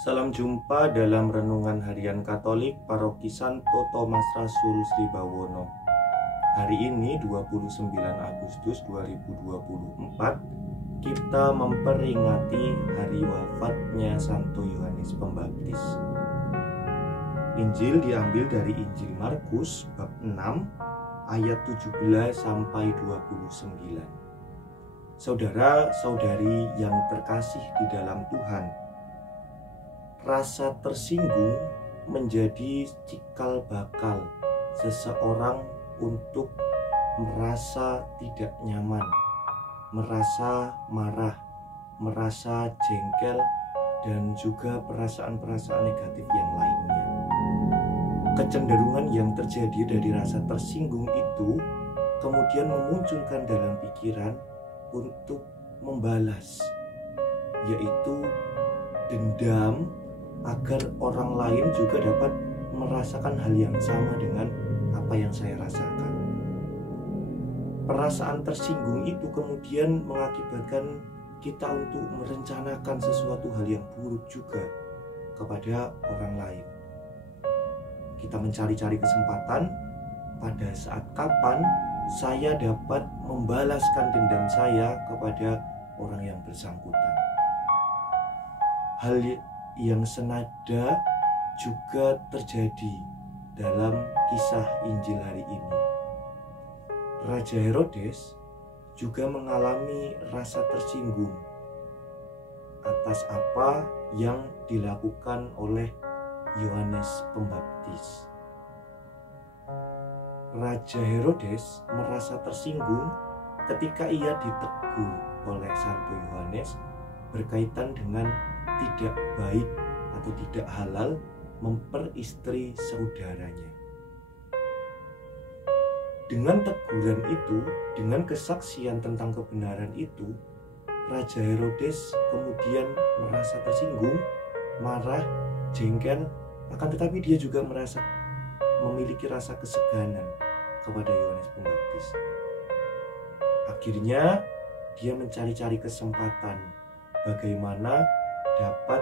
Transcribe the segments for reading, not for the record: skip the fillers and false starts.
Salam jumpa dalam Renungan Harian Katolik Paroki Santo Thomas Rasul Sribawono. Hari ini 29 Agustus 2024 kita memperingati hari wafatnya Santo Yohanes Pembaptis. Injil diambil dari Injil Markus bab 6 ayat 17 sampai 29. Saudara-saudari yang terkasih di dalam Tuhan, rasa tersinggung menjadi cikal bakal seseorang untuk merasa tidak nyaman, merasa marah, merasa jengkel, dan juga perasaan-perasaan negatif yang lainnya. Kecenderungan yang terjadi dari rasa tersinggung itu kemudian memunculkan dalam pikiran untuk membalas, yaitu dendam, agar orang lain juga dapat merasakan hal yang sama dengan apa yang saya rasakan. Perasaan tersinggung itu kemudian mengakibatkan kita untuk merencanakan sesuatu hal yang buruk juga kepada orang lain. Kita mencari-cari kesempatan pada saat kapan saya dapat membalaskan dendam saya kepada orang yang bersangkutan. Hal yang senada juga terjadi dalam kisah Injil hari ini. Raja Herodes juga mengalami rasa tersinggung atas apa yang dilakukan oleh Yohanes Pembaptis. Raja Herodes merasa tersinggung ketika ia ditegur oleh Santo Yohanes berkaitan dengan tidak baik atau tidak halal memperistri saudaranya. Dengan teguran itu, dengan kesaksian tentang kebenaran itu, Raja Herodes kemudian merasa tersinggung, marah, jengkel, akan tetapi dia juga merasa memiliki rasa keseganan kepada Yohanes Pembaptis. Akhirnya dia mencari-cari kesempatan bagaimana dapat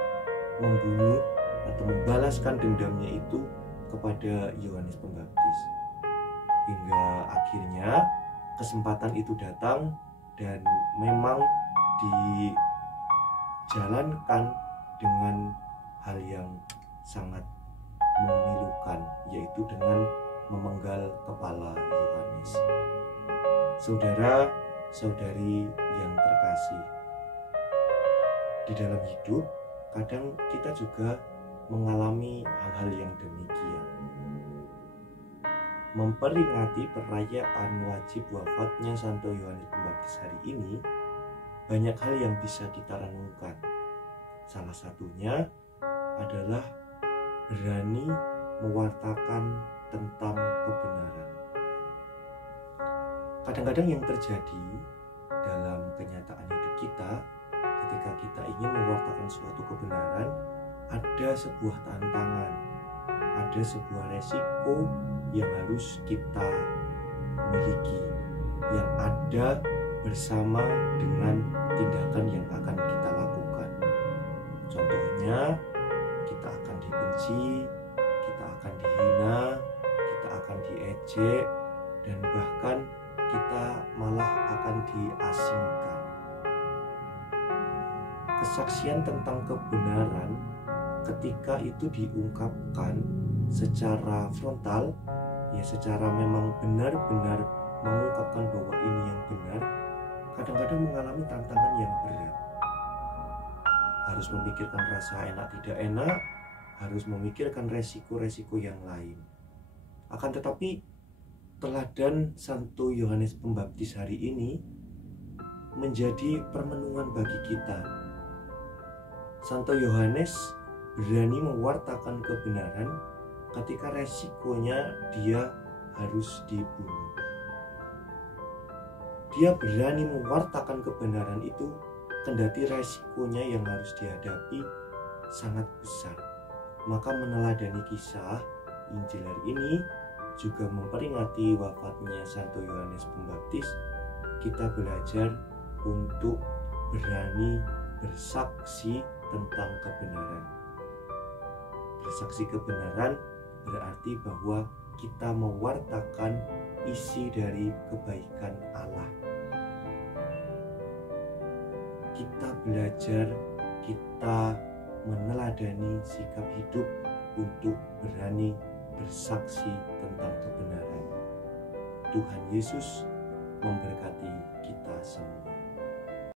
membunuh atau membalaskan dendamnya itu kepada Yohanes Pembaptis. Hingga akhirnya kesempatan itu datang dan memang dijalankan dengan hal yang sangat memilukan, yaitu dengan memenggal kepala Yohanes. Saudara-saudari yang terkasih, di dalam hidup kadang kita juga mengalami hal-hal yang demikian. Memperingati perayaan wajib wafatnya Santo Yohanes Pembaptis hari ini, banyak hal yang bisa kita renungkan. Salah satunya adalah berani mewartakan tentang kebenaran. Kadang-kadang yang terjadi dalam kenyataan hidup kita, ketika kita ingin mewartakan suatu kebenaran, ada sebuah tantangan, ada sebuah resiko yang harus kita miliki, yang ada bersama dengan tindakan yang akan kita lakukan. Contohnya, kita akan dibenci, kita akan dihina, kita akan diejek, dan bahkan kita malah akan diasingkan. Kesaksian tentang kebenaran ketika itu diungkapkan secara frontal, ya secara memang benar-benar mengungkapkan bahwa ini yang benar, kadang-kadang mengalami tantangan yang berat. Harus memikirkan rasa enak tidak enak, harus memikirkan resiko-resiko yang lain. Akan tetapi teladan Santo Yohanes Pembaptis hari ini menjadi permenungan bagi kita. Santo Yohanes berani mewartakan kebenaran ketika resikonya dia harus dibunuh. Dia berani mewartakan kebenaran itu kendati resikonya yang harus dihadapi sangat besar. Maka meneladani kisah Injil hari ini juga memperingati wafatnya Santo Yohanes Pembaptis, kita belajar untuk berani bersaksi tentang kebenaran. Bersaksi kebenaran berarti bahwa kita mewartakan isi dari kebaikan Allah. Kita belajar, kita meneladani sikap hidup untuk berani bersaksi tentang kebenaran. Tuhan Yesus memberkati kita semua.